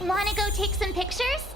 Wanna go take some pictures?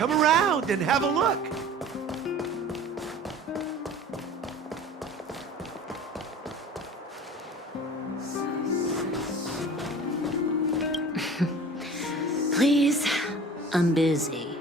Come around and have a look. Please, I'm busy.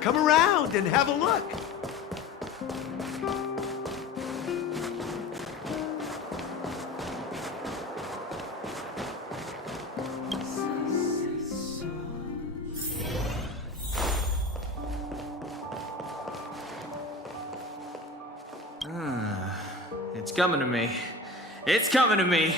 Come around and have a look. It's coming to me. It's coming to me.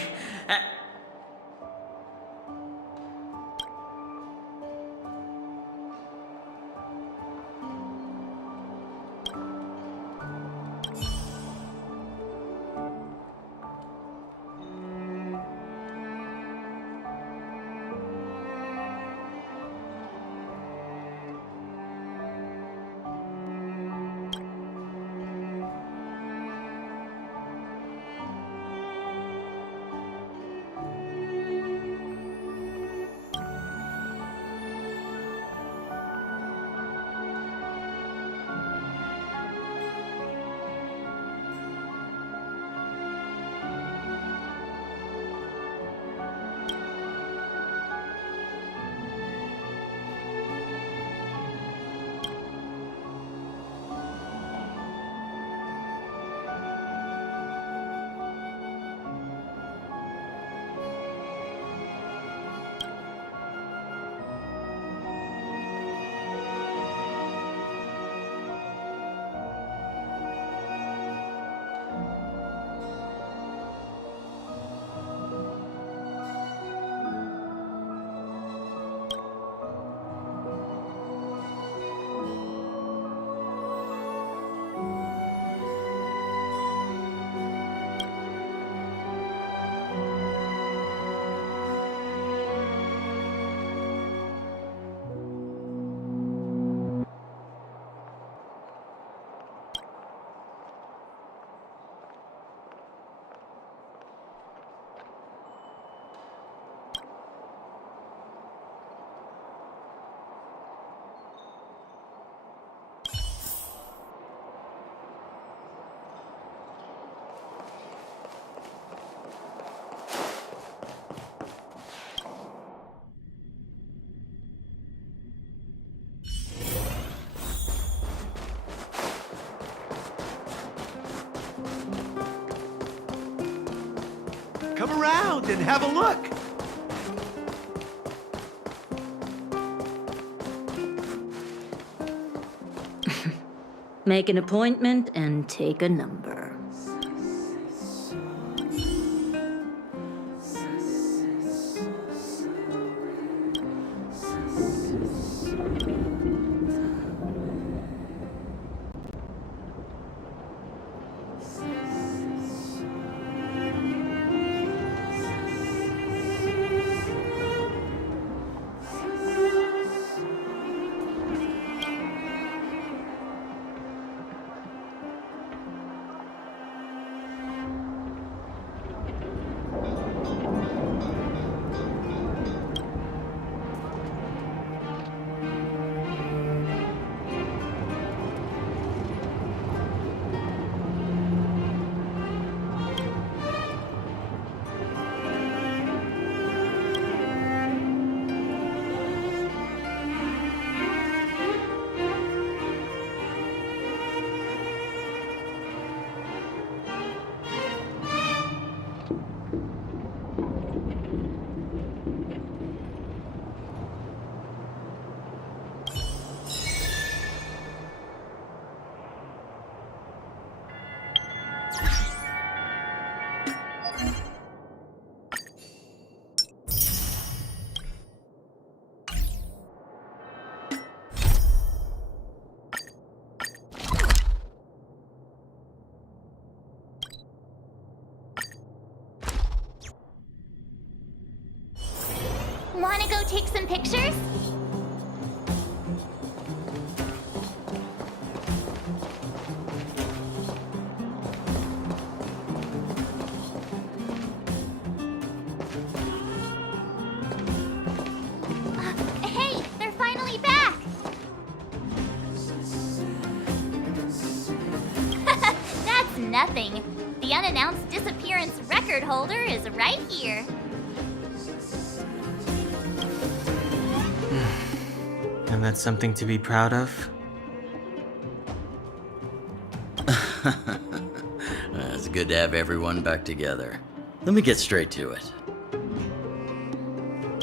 Come around and have a look. Make an appointment and take a number. take some pictures? Hey, they're finally back! That's nothing. The unannounced disappearance record holder is right here. And that's something to be proud of? It's good to have everyone back together. Let me get straight to it.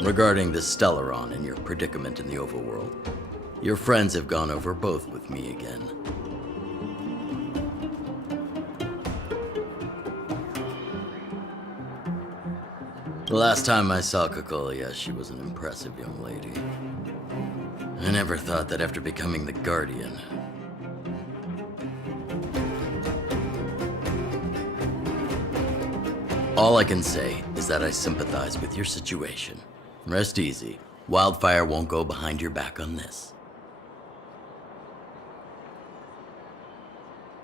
Regarding the Stellaron and your predicament in the overworld, your friends have gone over both with me again. The last time I saw Kokolia, she was an impressive young lady. I never thought that after becoming the Guardian. All I can say is that I sympathize with your situation. Rest easy. Wildfire won't go behind your back on this.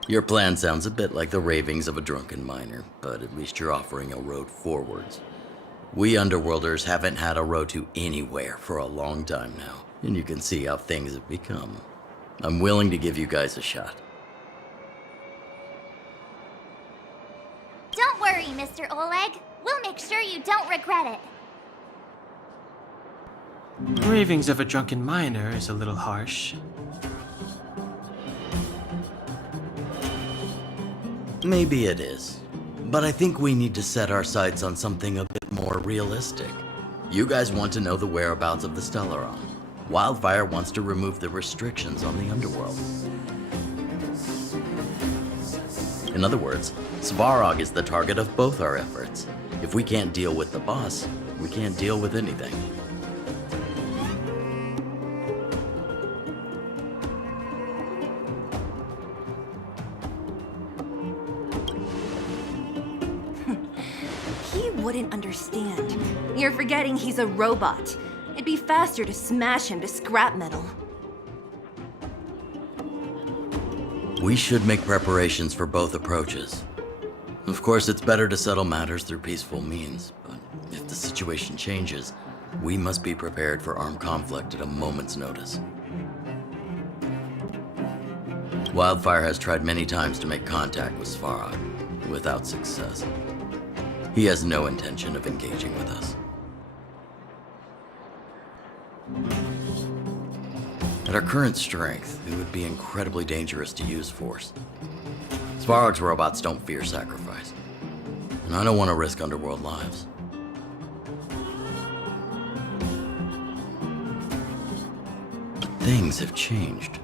Your plan sounds a bit like the ravings of a drunken miner, but at least you're offering a road forwards. We Underworlders haven't had a road to anywhere for a long time now, and you can see how things have become. I'm willing to give you guys a shot. Don't worry, Mr. Oleg. We'll make sure you don't regret it. Ravings of a drunken miner is a little harsh. Maybe it is, but I think we need to set our sights on something a bit more realistic. You guys want to know the whereabouts of the Stellaron. Wildfire wants to remove the restrictions on the Underworld. In other words, Svarog is the target of both our efforts. If we can't deal with the boss, we can't deal with anything. He wouldn't understand. You're forgetting he's a robot. It'd be faster to smash him to scrap metal. We should make preparations for both approaches. Of course, it's better to settle matters through peaceful means, but if the situation changes, we must be prepared for armed conflict at a moment's notice. Wildfire has tried many times to make contact with Svarog, without success. He has no intention of engaging with us. At our current strength, it would be incredibly dangerous to use force. Svarog's robots don't fear sacrifice, and I don't want to risk Underworld lives. But things have changed.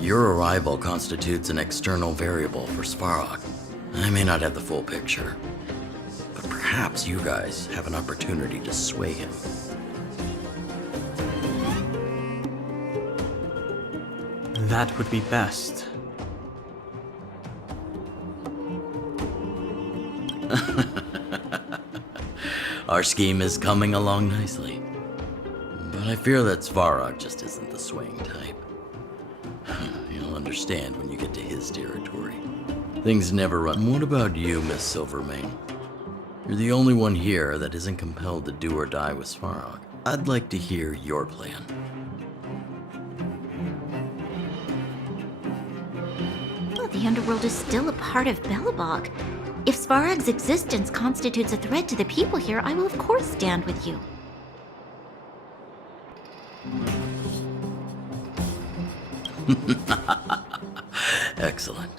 Your arrival constitutes an external variable for Svarog. I may not have the full picture, but perhaps you guys have an opportunity to sway him. That would be best. Our scheme is coming along nicely. But I fear that Svarog just isn't the swaying type. You'll understand when you get to his territory. Things never run. What about you, Miss Silvermane? You're the only one here that isn't compelled to do or die with Svarog. I'd like to hear your plan. The Underworld is still a part of Belobog. If Svarog's existence constitutes a threat to the people here, I will of course stand with you. Excellent.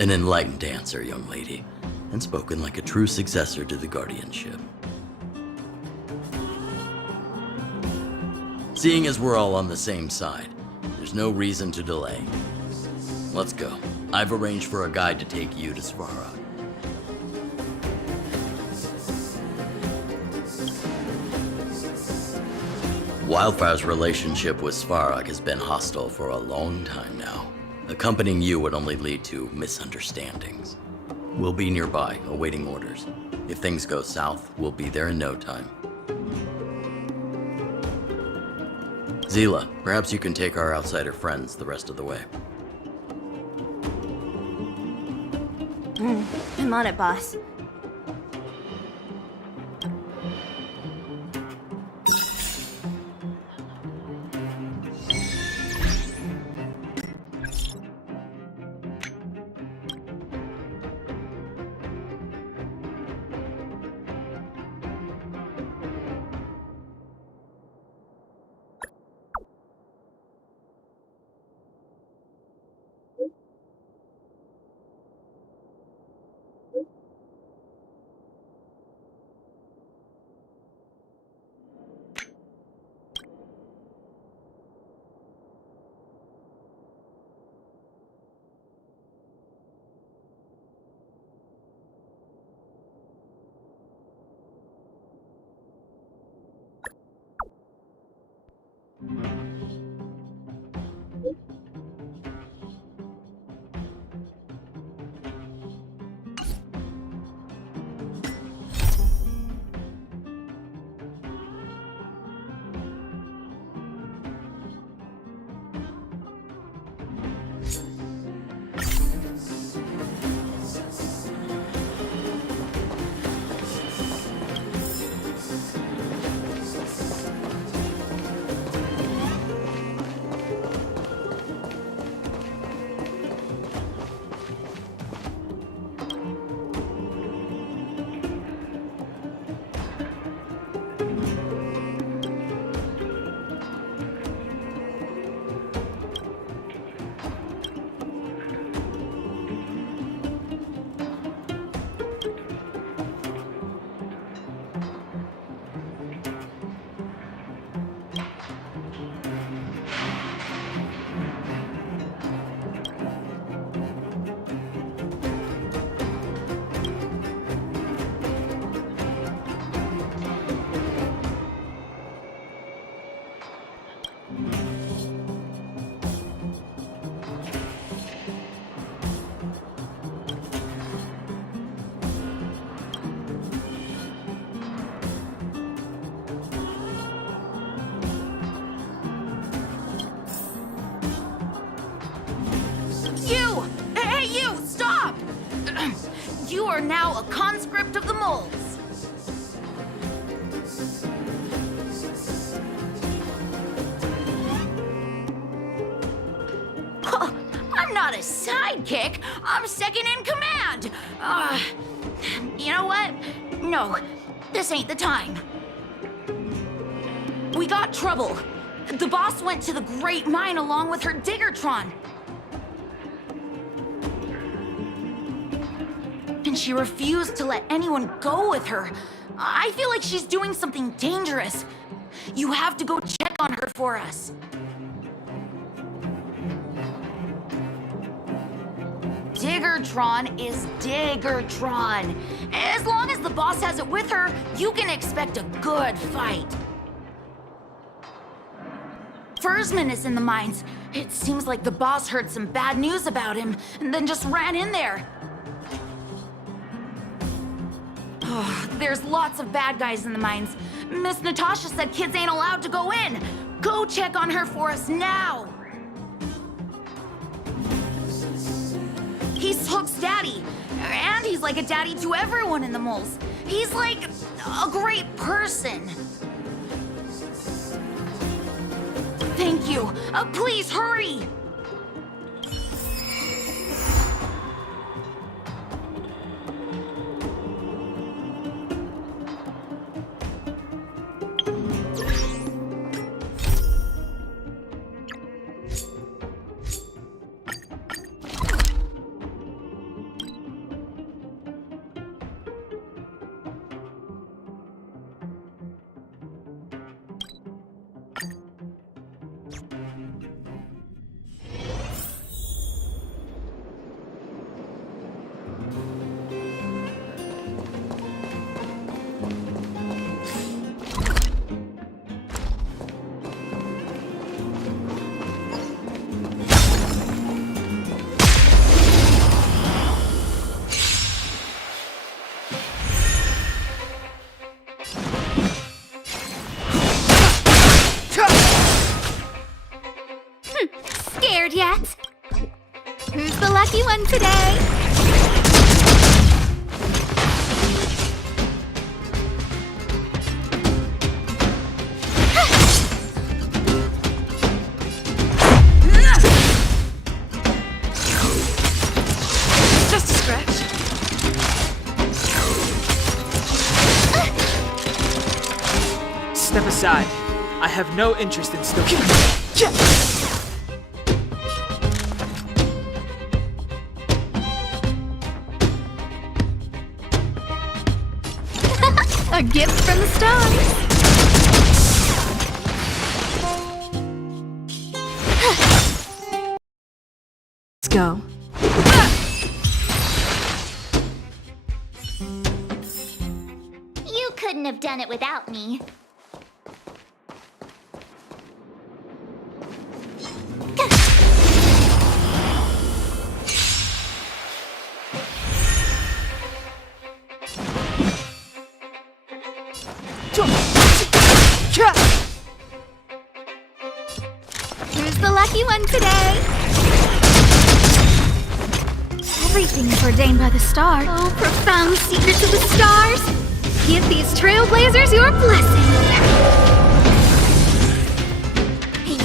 An enlightened answer, young lady, and spoken like a true successor to the guardianship. Seeing as we're all on the same side, there's no reason to delay. Let's go. I've arranged for a guide to take you to Svarog. Wildfire's relationship with Svarog has been hostile for a long time now. Accompanying you would only lead to misunderstandings. We'll be nearby, awaiting orders. If things go south, we'll be there in no time. Zila, perhaps you can take our outsider friends the rest of the way. I'm on it, boss. You are now a conscript of the moles. I'm not a sidekick. I'm second in command. You know what? No, this ain't the time. We got trouble. The boss went to the Great Mine along with her Diggertron. And she refused to let anyone go with her. I feel like she's doing something dangerous. You have to go check on her for us. Diggertron is Diggertron. As long as the boss has it with her, you can expect a good fight. Fursman is in the mines. It seems like the boss heard some bad news about him and then just ran in there. There's lots of bad guys in the mines. Miss Natasha said kids ain't allowed to go in. Go check on her for us now. He's Hook's daddy, and he's like a daddy to everyone in the moles. He's like a great person. Thank you. Please hurry. Who's the lucky one today? Just a scratch. Step aside. I have no interest in stoking. A gift from the stars. Let's go. You couldn't have done it without me. Who's the lucky one today? Everything's ordained by the stars. Oh, profound secrets of the stars. Give these trailblazers your blessing.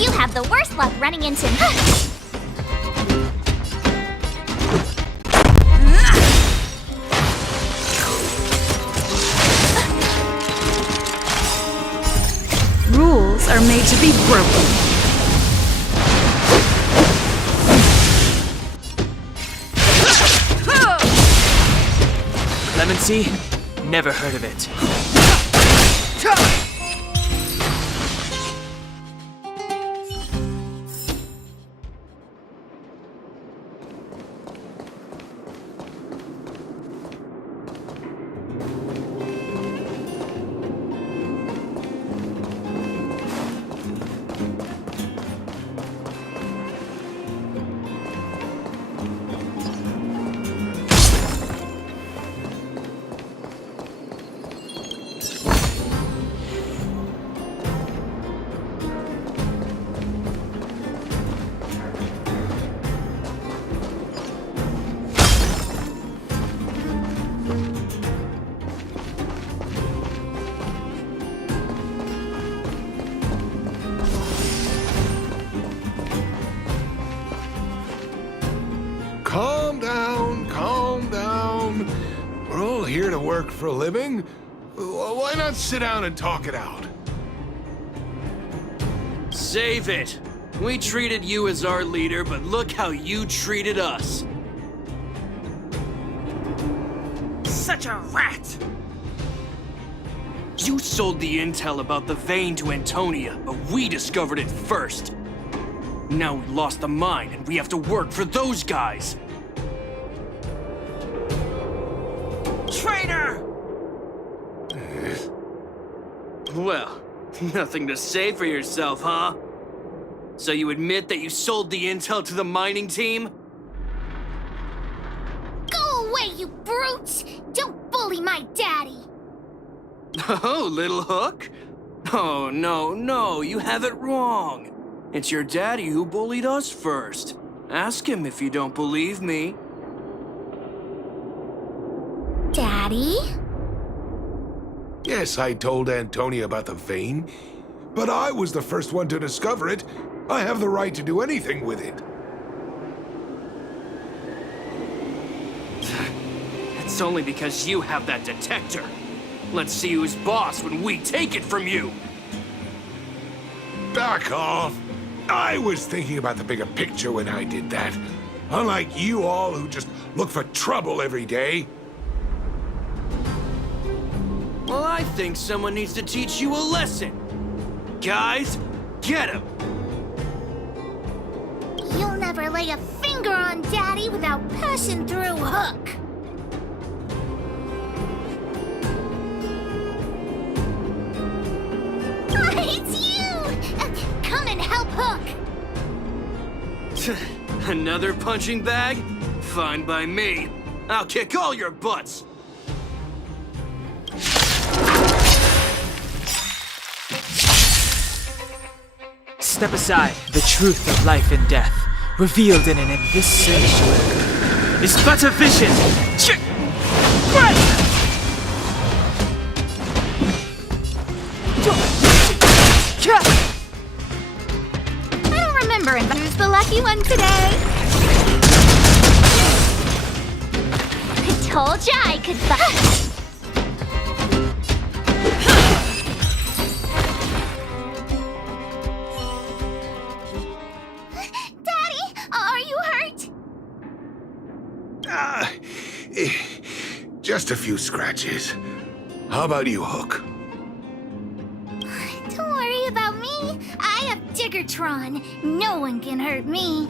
You have the worst luck running into me. Rules are made to be broken. Lemon Sea? Never heard of it. Calm down, calm down. We're all here to work for a living. Why not sit down and talk it out? Save it. We treated you as our leader, but look how you treated us. Such a rat! You sold the intel about the vein to Antonia, but we discovered it first. Now we lost the mine, and we have to work for those guys. Traitor! Well, nothing to say for yourself, huh? So you admit that you sold the intel to the mining team? Go away, you brutes! Don't bully my daddy! Oh, little hook? Oh, no, you have it wrong. It's your daddy who bullied us first. Ask him if you don't believe me. Daddy? Yes, I told Antonia about the vein, but I was the first one to discover it. I have the right to do anything with it. It's only because you have that detector. Let's see who's boss when we take it from you. Back off. I was thinking about the bigger picture when I did that. Unlike you all who just look for trouble every day. Well, I think someone needs to teach you a lesson. Guys, get him! You'll never lay a finger on Daddy without passing through Hook. It's you! Come and help Hook! Another punching bag? Fine by me. I'll kick all your butts. Step aside. The truth of life and death. revealed in an abyss sanctuary, is but a vision. I don't remember who's the lucky one today. I told ya I could Daddy, are you hurt? Just a few scratches. How about you, Hook? Don't worry about me. I have Diggertron. No one can hurt me.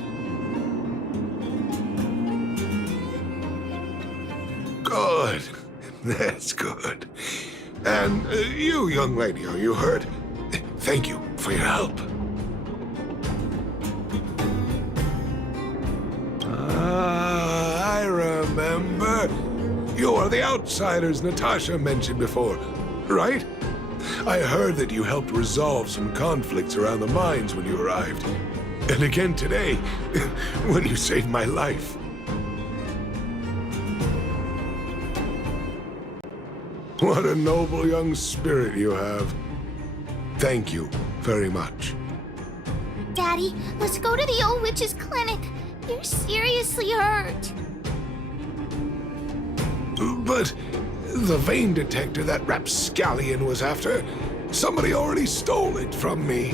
Good. That's good. And you, young lady, are you hurt? Thank you for your help. I remember. You are the outsiders Natasha mentioned before, right? I heard that you helped resolve some conflicts around the mines when you arrived. And again today, when you saved my life. What a noble young spirit you have. Thank you very much. Daddy, let's go to the old witch's clinic. You're seriously hurt. But the vein detector that rapscallion was after, somebody already stole it from me.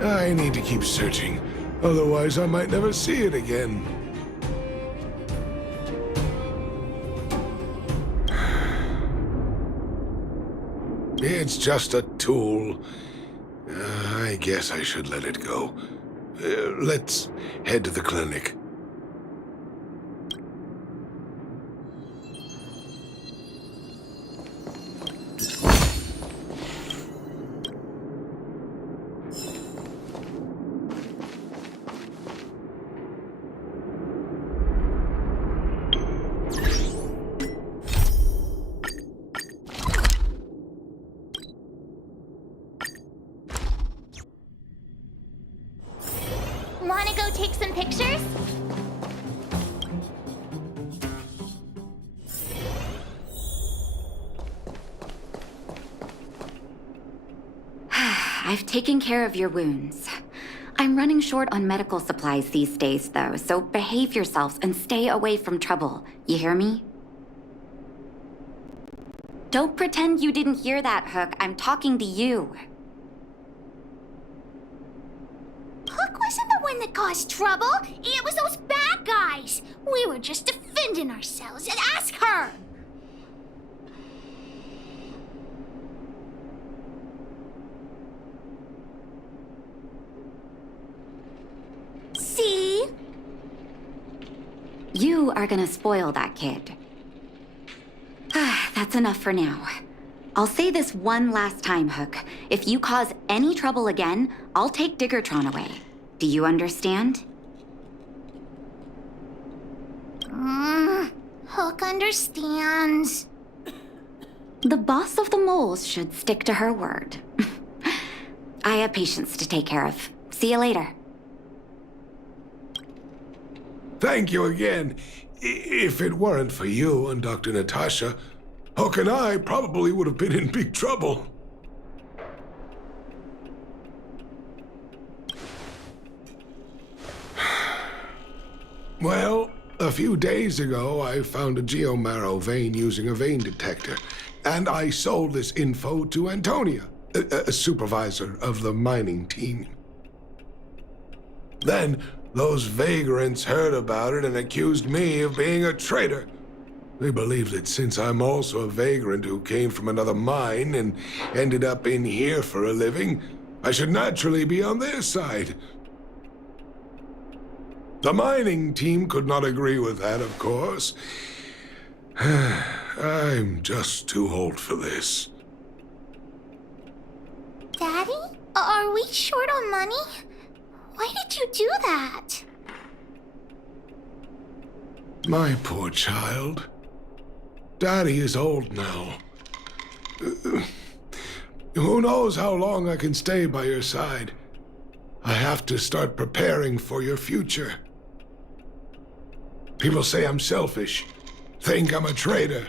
I need to keep searching, otherwise I might never see it again. It's just a tool. I guess I should let it go. Let's head to the clinic. Wanna go take some pictures? I've taken care of your wounds. I'm running short on medical supplies these days, though, so behave yourselves and stay away from trouble. You hear me? Don't pretend you didn't hear that, Hook. I'm talking to you. Hook wasn't the one that caused trouble. It was those bad guys. We were just defending ourselves. And ask her. See? You are gonna spoil that kid. That's enough for now. I'll say this one last time, Hook. If you cause any trouble again, I'll take Diggertron away. Do you understand? Hook understands. The boss of the moles should stick to her word. I have patients to take care of. See you later. Thank you again. If it weren't for you and Dr. Natasha, Hook and I probably would have been in big trouble. Well, a few days ago, I found a geomarrow vein using a vein detector, and I sold this info to Antonia, a supervisor of the mining team. Then, those vagrants heard about it and accused me of being a traitor. They believe that since I'm also a vagrant who came from another mine and ended up in here for a living, I should naturally be on their side. The mining team could not agree with that, of course. I'm just too old for this. Daddy? Are we short on money? Why did you do that? My poor child. Daddy is old now. Who knows how long I can stay by your side? I have to start preparing for your future. People say I'm selfish, think I'm a traitor,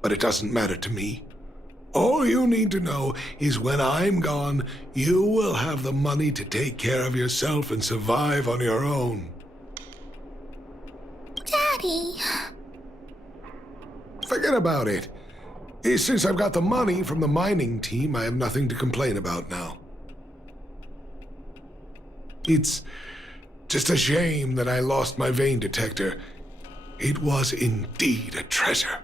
but it doesn't matter to me. All you need to know is when I'm gone, you will have the money to take care of yourself and survive on your own. Daddy. Forget about it. Since I've got the money from the mining team, I have nothing to complain about now. It's just a shame that I lost my vein detector. It was indeed a treasure.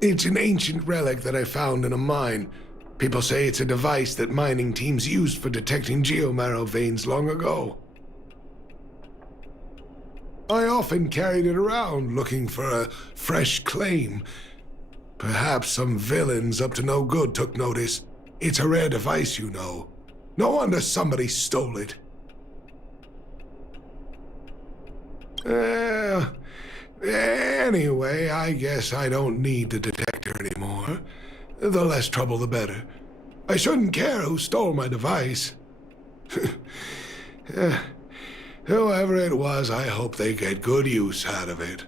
It's an ancient relic that I found in a mine. People say it's a device that mining teams used for detecting geomarrow veins long ago. I often carried it around looking for a fresh claim. Perhaps some villains up to no good took notice. It's a rare device, you know. No wonder somebody stole it. Anyway, I guess I don't need the detector anymore. The less trouble, the better. I shouldn't care who stole my device. Whoever it was, I hope they get good use out of it.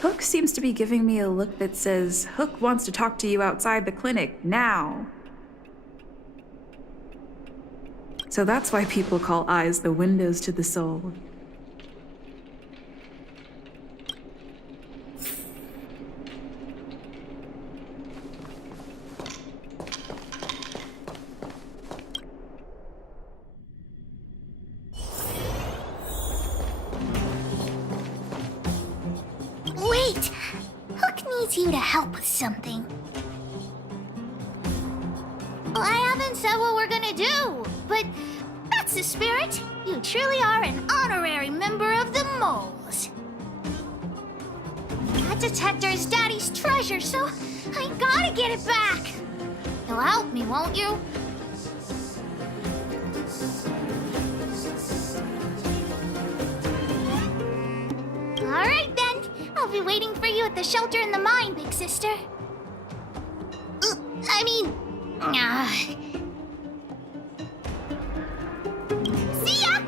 Hook seems to be giving me a look that says, Hook wants to talk to you outside the clinic, now. So that's why people call eyes the windows to the soul. Wait! Hook needs you to help with something. Well, I haven't said what we're gonna do, but that's the spirit. You truly are an honorary member of the moles. That detector is Daddy's treasure, so I gotta get it back. You'll help me, won't you? All right, then. I'll be waiting for you at the shelter in the mine, big sister. See ya!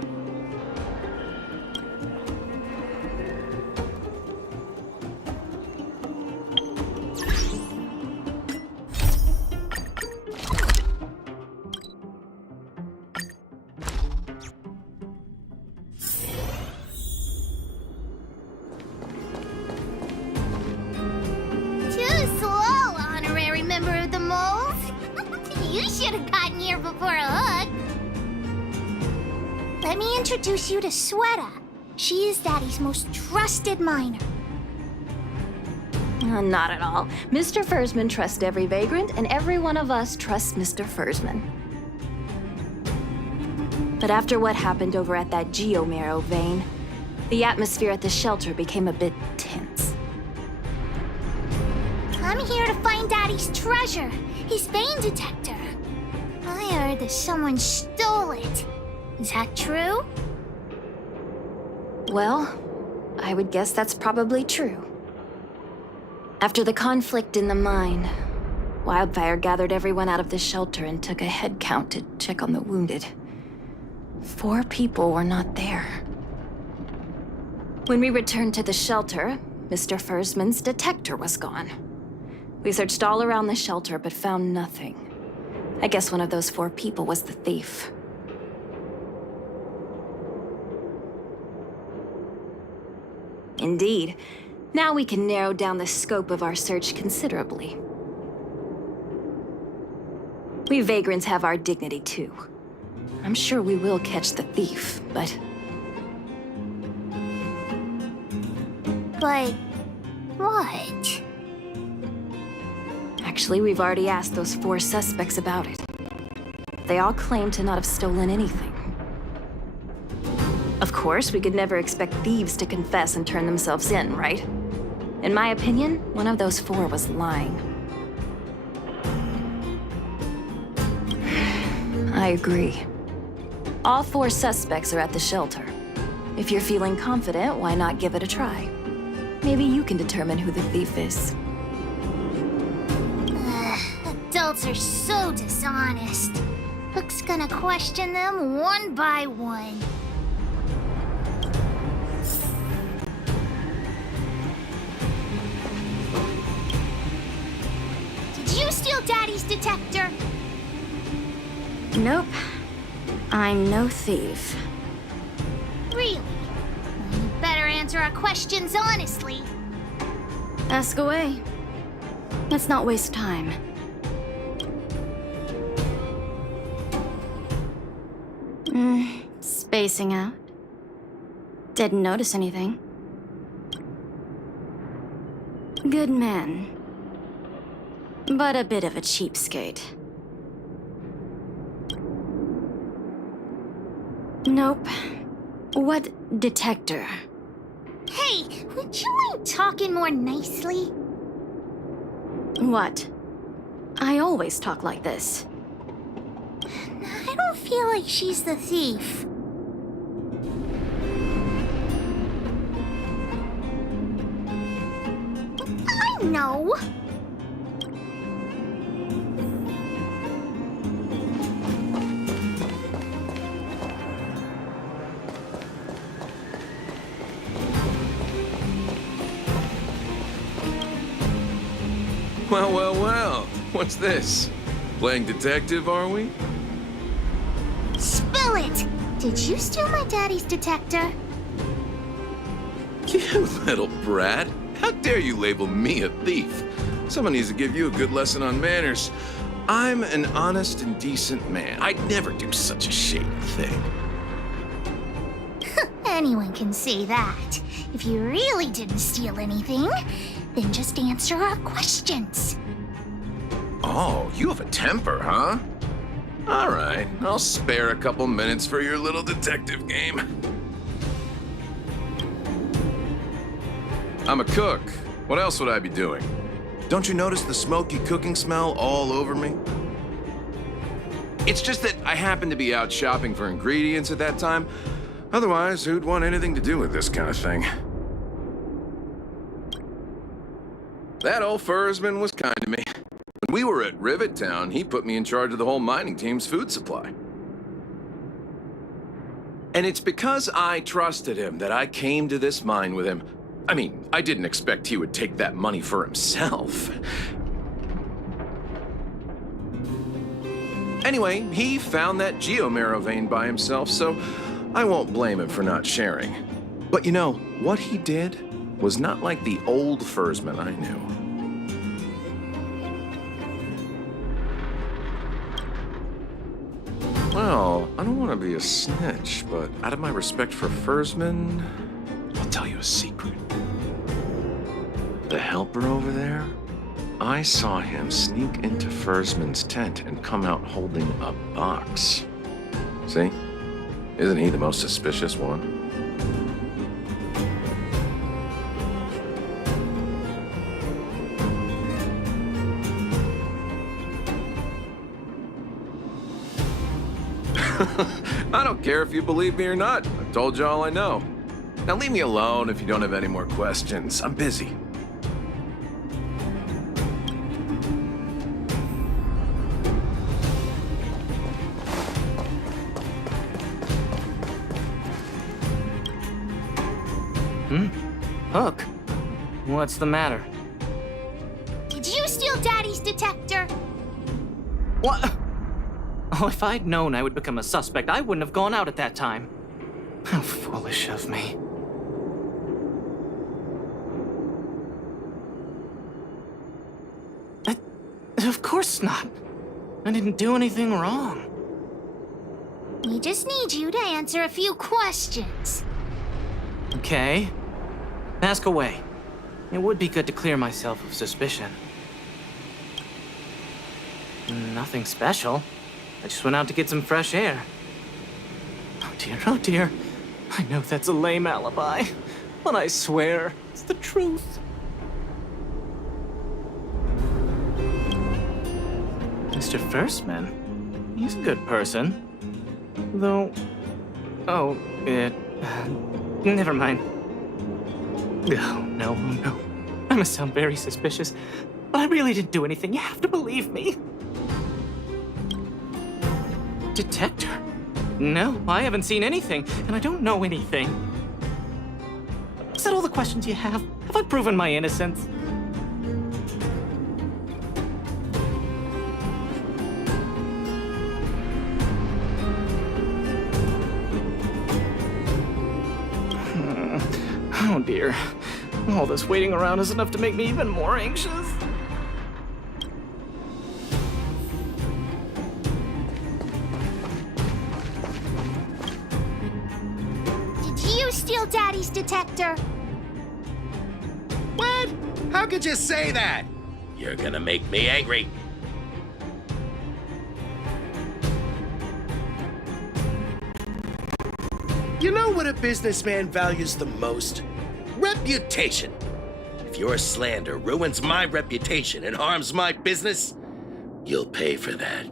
Too slow, honorary member of the moles. You should have gotten here before Hook. Let me introduce you to Sweta. She is Daddy's most trusted miner. Not at all. Mr. Fursman trusts every vagrant, and every one of us trusts Mr. Fursman. But after what happened over at that geomarrow vein, the atmosphere at the shelter became a bit tense. I'm here to find Daddy's treasure, his vein detector. I heard that someone stole it. Is that true? Well, I would guess that's probably true. After the conflict in the mine, Wildfire gathered everyone out of the shelter and took a head count to check on the wounded. 4 people were not there. When we returned to the shelter, Mr. Fursman's detector was gone. We searched all around the shelter but found nothing. I guess one of those 4 people was the thief. Indeed. Now we can narrow down the scope of our search considerably. We vagrants have our dignity too. I'm sure we will catch the thief, but... But... what? Actually, we've already asked those 4 suspects about it. They all claim to not have stolen anything. Of course, we could never expect thieves to confess and turn themselves in, right? In my opinion, one of those 4 was lying. I agree. All 4 suspects are at the shelter. If you're feeling confident, why not give it a try? Maybe you can determine who the thief is. adults are so dishonest. Hook's gonna question them one by one. Did you steal Daddy's detector? Nope. I'm no thief. Really? Well, you better answer our questions honestly. Ask away. Let's not waste time. Spacing out. Didn't notice anything. Good man. But a bit of a cheapskate. Nope. What detector? Hey, would you mind talking more nicely? What? I always talk like this. I don't feel like she's the thief. I know. Well, well, well. What's this? Playing detective, are we? Spill it! Did you steal my daddy's detector? You little brat. How dare you label me a thief? Someone needs to give you a good lesson on manners. I'm an honest and decent man. I'd never do such a shady thing. Anyone can say that. If you really didn't steal anything, then just answer our questions. Oh, you have a temper, huh? All right, I'll spare a couple minutes for your little detective game. I'm a cook. What else would I be doing? Don't you notice the smoky cooking smell all over me? It's just that I happened to be out shopping for ingredients at that time. Otherwise, who'd want anything to do with this kind of thing? That old Fursman was kind to me. When we were at Rivet Town, he put me in charge of the whole mining team's food supply. And it's because I trusted him that I came to this mine with him. I mean, I didn't expect he would take that money for himself. Anyway, he found that geomarrow vein by himself, so I won't blame him for not sharing. But you know, what he did was not like the old Fursman I knew. Well, I don't want to be a snitch, but out of my respect for Fursman, I'll tell you a secret. The helper over there, I saw him sneak into Fursman's tent and come out holding a box. See? Isn't he the most suspicious one? I don't care if you believe me or not. I've told you all I know. Now leave me alone if you don't have any more questions. I'm busy. Hook? What's the matter? Did you steal Daddy's detector? What? Oh, if I'd known I would become a suspect, I wouldn't have gone out at that time. How foolish of me. Of course not. I didn't do anything wrong. We just need you to answer a few questions. Okay. Ask away. It would be good to clear myself of suspicion. Nothing special. I just went out to get some fresh air. Oh dear, oh dear. I know that's a lame alibi, but I swear it's the truth. Mr. Fursman, he's a good person. Though... Oh, never mind. Oh, no. I must sound very suspicious, but I really didn't do anything. You have to believe me. Detector? No, I haven't seen anything, and I don't know anything. Is that all the questions you have? Have I proven my innocence? Oh dear. All this waiting around is enough to make me even more anxious. Did you steal Daddy's detector? What? How could you say that? You're gonna make me angry. You know what a businessman values the most? Reputation. If your slander ruins my reputation and harms my business, you'll pay for that.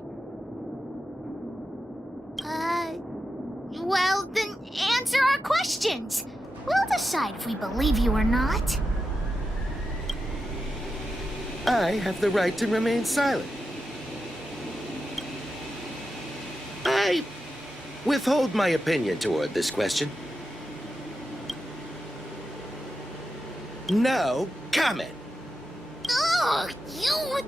Well, then answer our questions. We'll decide if we believe you or not. I have the right to remain silent. I withhold my opinion toward this question. No comment. Ugh, you...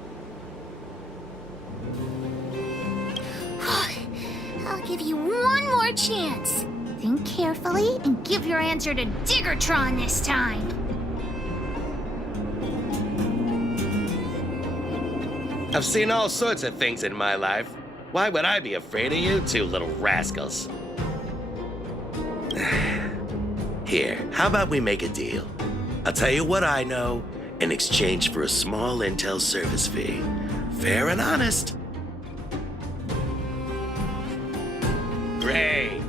I'll give you one more chance. Think carefully and give your answer to Diggertron this time. I've seen all sorts of things in my life. Why would I be afraid of you two little rascals? Here, how about we make a deal? I'll tell you what I know in exchange for a small intel service fee. Fair and honest. Great.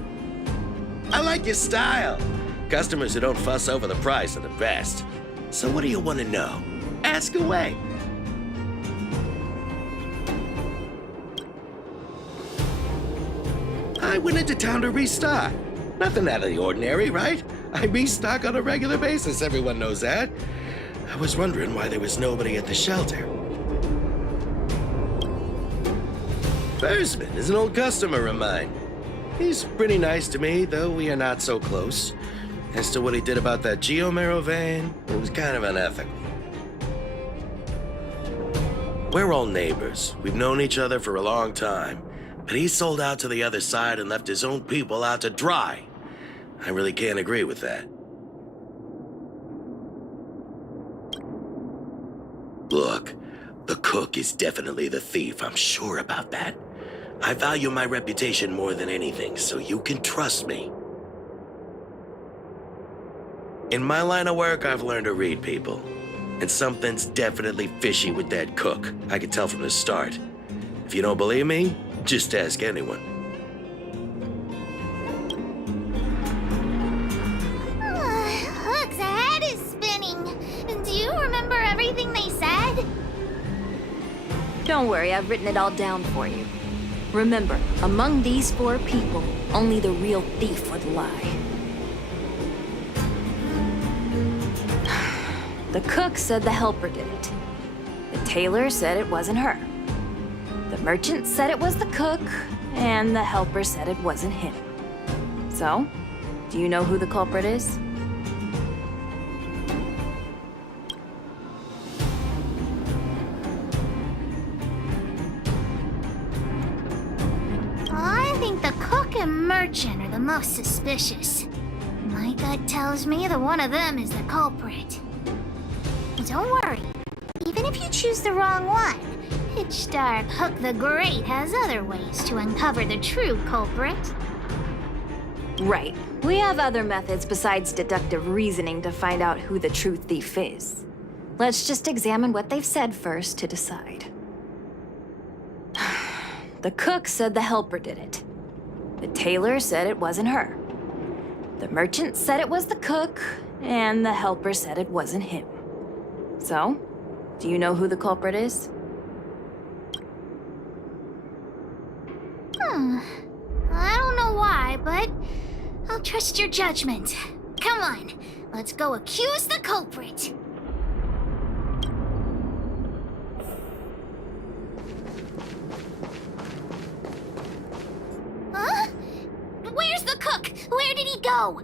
I like your style. Customers who don't fuss over the price are the best. So what do you want to know? Ask away. I went into town to restock. Nothing out of the ordinary, right? I restock on a regular basis, everyone knows that. I was wondering why there was nobody at the shelter. Bursman is an old customer of mine. He's pretty nice to me, though we are not so close. As to what he did about that Geomero vein, it was kind of unethical. We're all neighbors. We've known each other for a long time. But he sold out to the other side and left his own people out to dry. I really can't agree with that. Look, the cook is definitely the thief, I'm sure about that. I value my reputation more than anything, so you can trust me. In my line of work, I've learned to read people. And something's definitely fishy with that cook. I could tell from the start. If you don't believe me, just ask anyone. Hook's head is spinning. Do you remember everything they said? Don't worry, I've written it all down for you. Remember, among these 4 people, only the real thief would lie. The cook said the helper did it. The tailor said it wasn't her. The merchant said it was the cook, and the helper said it wasn't him. So, do you know who the culprit is? I think the cook and merchant are the most suspicious. My gut tells me that one of them is the culprit. Don't worry. Even if you choose the wrong one, Pitch Dark Hook the Great has other ways to uncover the true culprit. Right. We have other methods besides deductive reasoning to find out who the true thief is. Let's just examine what they've said first to decide. The cook said the helper did it. The tailor said it wasn't her. The merchant said it was the cook, and the helper said it wasn't him. So, do you know who the culprit is? I don't know why, but I'll trust your judgment. Come on, let's go accuse the culprit. Hook, where did he go?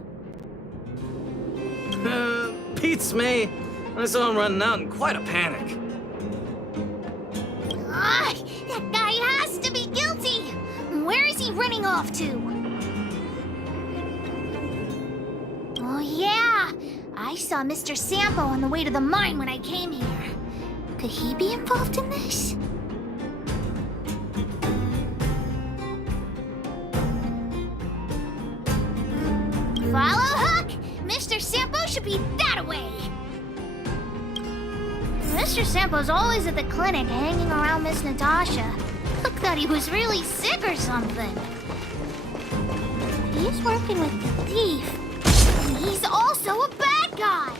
Beats me. I saw him running out in quite a panic. That guy has to be guilty. Where is he running off to? Oh yeah, I saw Mr. Sampo on the way to the mine when I came here. Could he be involved in this? Follow Hook! Mr. Sampo should be that way! Mr. Sampo's always at the clinic hanging around Miss Natasha. Hook thought he was really sick or something. He's working with the thief. And he's also a bad guy!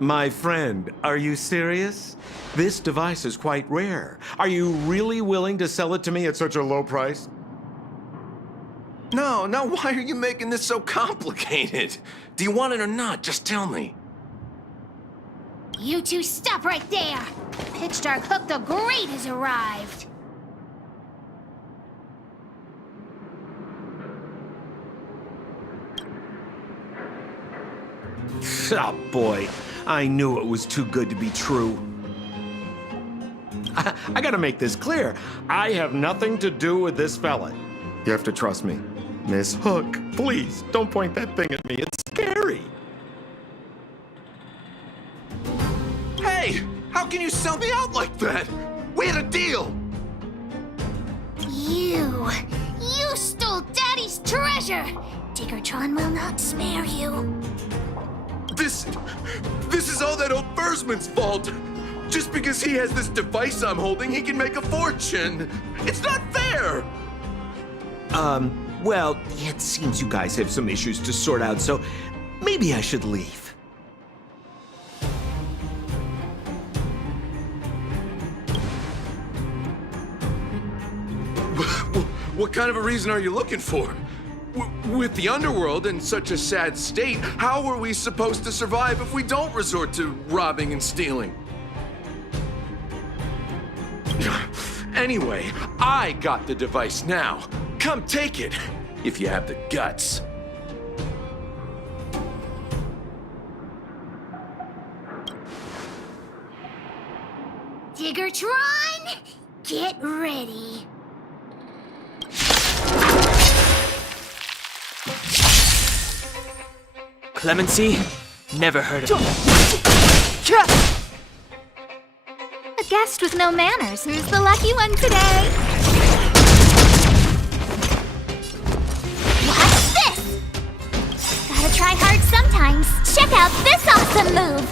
My friend, are you serious? This device is quite rare. Are you really willing to sell it to me at such a low price? No, why are you making this so complicated? Do you want it or not? Just tell me. You two stop right there! Pitch Dark Hook the Great has arrived! Oh boy, I knew it was too good to be true. I gotta make this clear. I have nothing to do with this fella. You have to trust me. Miss Hook, please, don't point that thing at me. It's scary. Hey, how can you sell me out like that? We had a deal. You stole Daddy's treasure! Diggertron will not spare you. This is all that old Versman's fault. Just because he has this device I'm holding, he can make a fortune. It's not fair. Well, it seems you guys have some issues to sort out, so maybe I should leave. What kind of a reason are you looking for? With the underworld in such a sad state, how are we supposed to survive if we don't resort to robbing and stealing? Anyway, I got the device now. Come take it, if you have the guts. Diggertron, get ready. Clemency? Never heard of it. A guest with no manners. Who's the lucky one today? What's this? Gotta try hard sometimes. Check out this awesome move.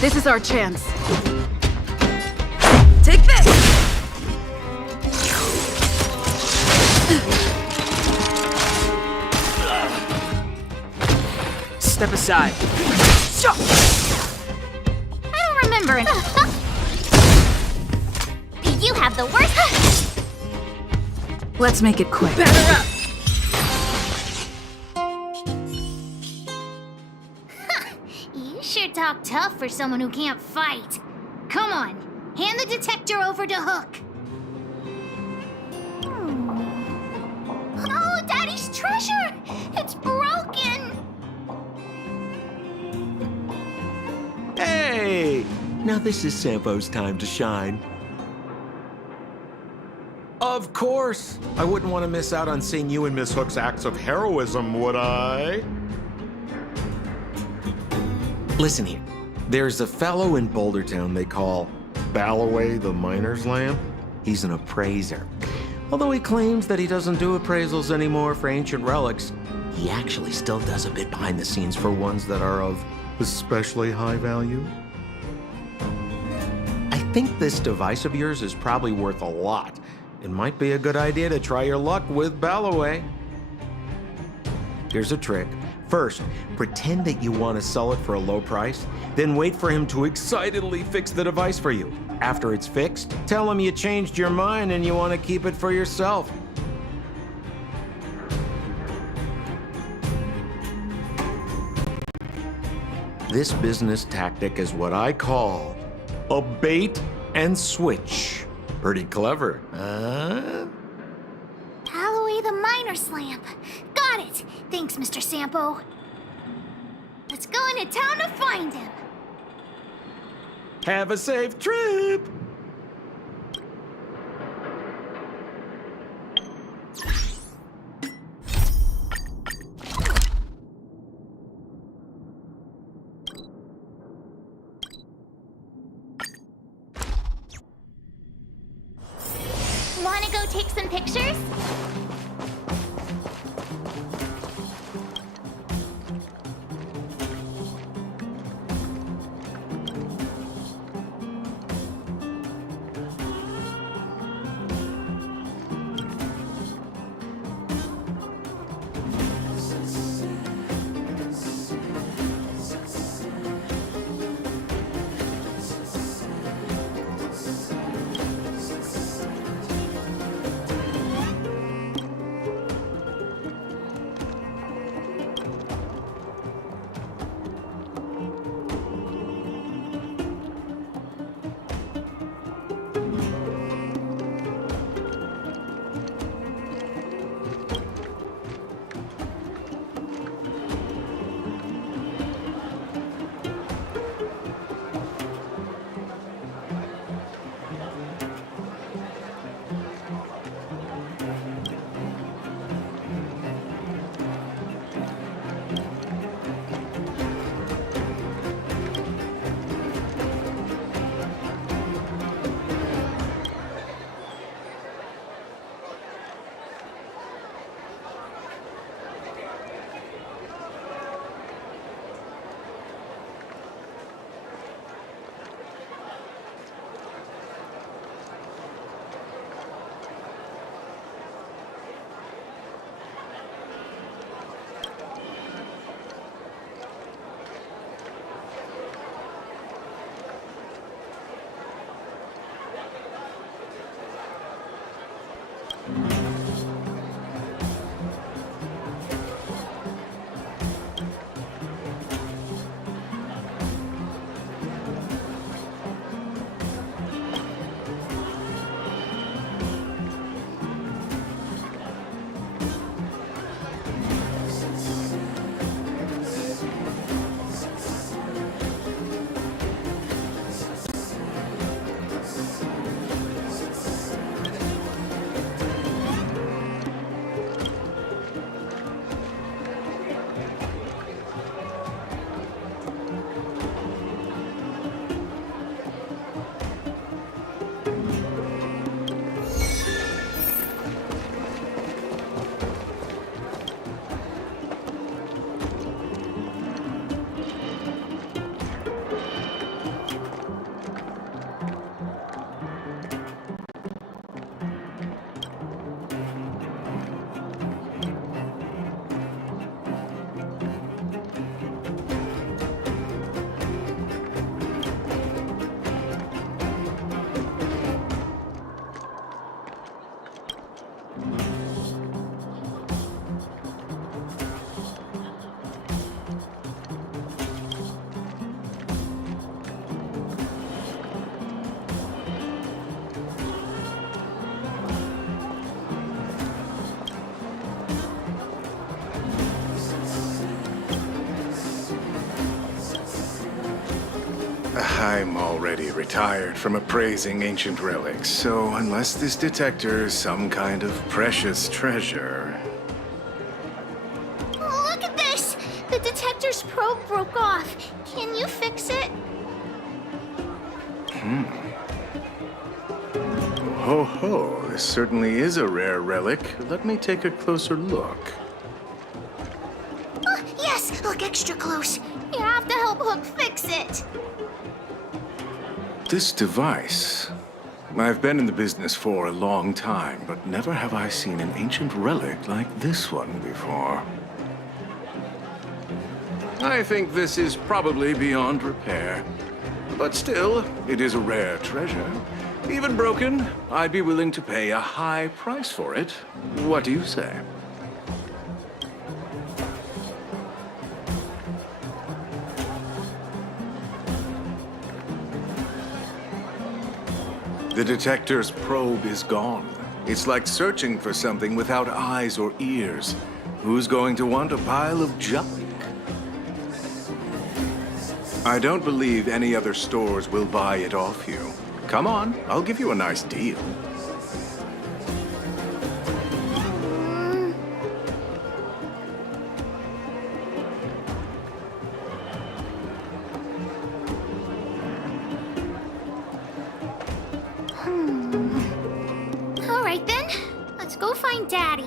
This is our chance. Take this! Step aside. I don't remember it. You have the worst. Let's make it quick. Batter up! You sure talk tough for someone who can't fight. Come on, hand the detector over to Hook. Oh, Daddy's treasure! It's broken! Hey! Now this is Sampo's time to shine. Of course! I wouldn't want to miss out on seeing you and Miss Hook's acts of heroism, would I? Listen here. There's a fellow in Boulder Town they call Balloway the Miner's Lamb. He's an appraiser. Although he claims that he doesn't do appraisals anymore for ancient relics, he actually still does a bit behind the scenes for ones that are of especially high value. I think this device of yours is probably worth a lot. It might be a good idea to try your luck with Ballaway. Here's a trick. First, pretend that you want to sell it for a low price, then wait for him to excitedly fix the device for you. After it's fixed, tell him you changed your mind and you want to keep it for yourself. This business tactic is what I call a bait and switch. Pretty clever, huh? Ballaway the miner's lamp. Got it. Thanks, Mr. Sampo. Let's go into town to find him. Have a safe trip! Wanna go take some pictures? I'm already retired from appraising ancient relics, so unless this detector is some kind of precious treasure... Look at this! The detector's probe broke off. Can you fix it? Ho ho, this certainly is a rare relic. Let me take a closer look. Yes! Look extra close. You have to help Hook fix it. This device. I've been in the business for a long time, but never have I seen an ancient relic like this one before. I think this is probably beyond repair. But still, it is a rare treasure. Even broken, I'd be willing to pay a high price for it. What do you say? The detector's probe is gone. It's like searching for something without eyes or ears. Who's going to want a pile of junk? I don't believe any other stores will buy it off you. Come on, I'll give you a nice deal. All right then, let's go find Daddy.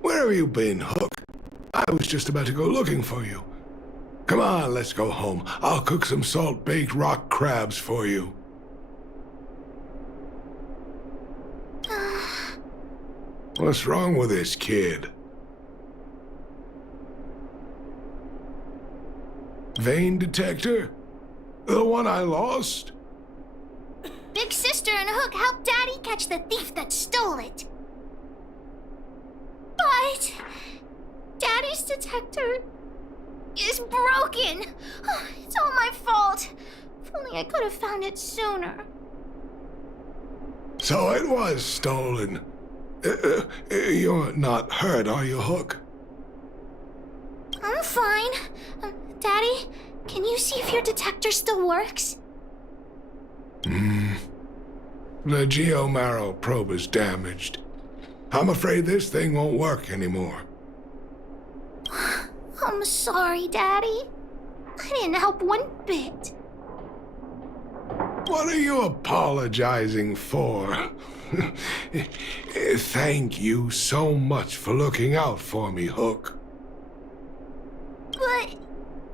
Where have you been, Hook? I was just about to go looking for you. Come on, let's go home. I'll cook some salt-baked rock crabs for you. What's wrong with this kid? Vein detector? The one I lost? Big Sister and Hook helped Daddy catch the thief that stole it. But Daddy's detector is broken. It's all my fault. If only I could have found it sooner. So it was stolen. You're not hurt, are you, Hook? I'm fine. Daddy, can you see if your detector still works? The geomarrow probe is damaged. I'm afraid this thing won't work anymore. I'm sorry, Daddy. I didn't help one bit. What are you apologizing for? Thank you so much for looking out for me, Hook. But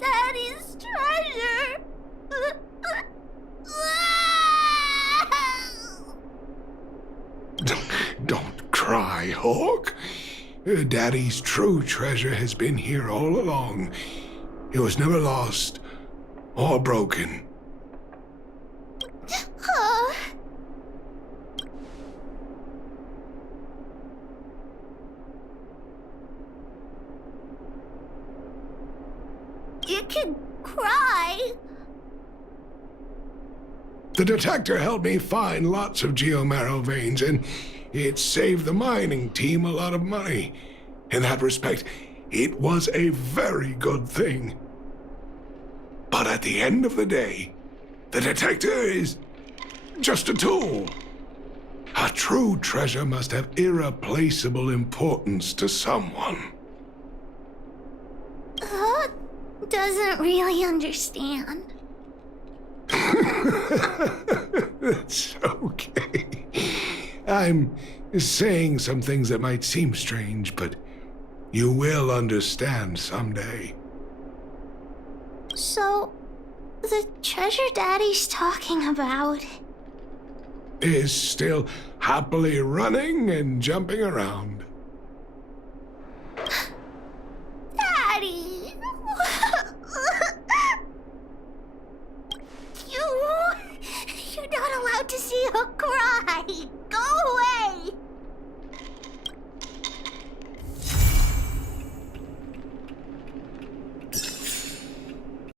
Daddy's treasure... Don't cry, Hook. Daddy's true treasure has been here all along. It was never lost or broken. You can cry. The detector helped me find lots of geomarrow veins, and it saved the mining team a lot of money. In that respect, it was a very good thing. But at the end of the day, the detector is just a tool. A true treasure must have irreplaceable importance to someone. Hook doesn't really understand. It's okay. I'm saying some things that might seem strange, but you will understand someday. So, the treasure Daddy's talking about is still happily running and jumping around. Daddy! You're not allowed to see her cry!